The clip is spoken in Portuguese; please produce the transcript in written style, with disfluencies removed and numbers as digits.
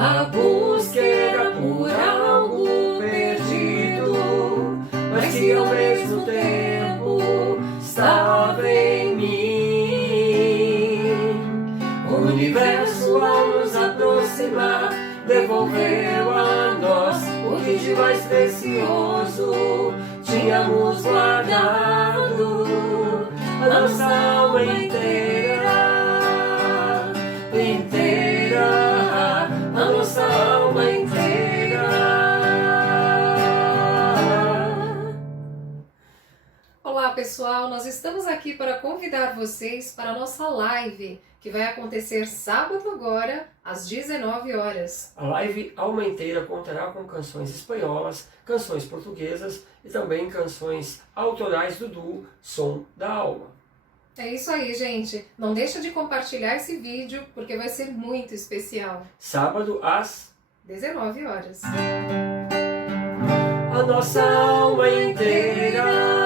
A busca era por algo perdido, mas que ao mesmo tempo estava em mim. O universo, ao nos aproximar, devolveu a nós o que de mais precioso tínhamos guardado, a nossa alma inteira, inteira, a nossa alma inteira. Olá pessoal, nós estamos aqui para convidar vocês para a nossa live, que vai acontecer sábado agora, às 19 horas. A live Alma Inteira contará com canções espanholas, canções portuguesas e também canções autorais do duo Som da Alma. É isso aí, gente. Não deixa de compartilhar esse vídeo, porque vai ser muito especial. Sábado às 19 horas. A nossa alma inteira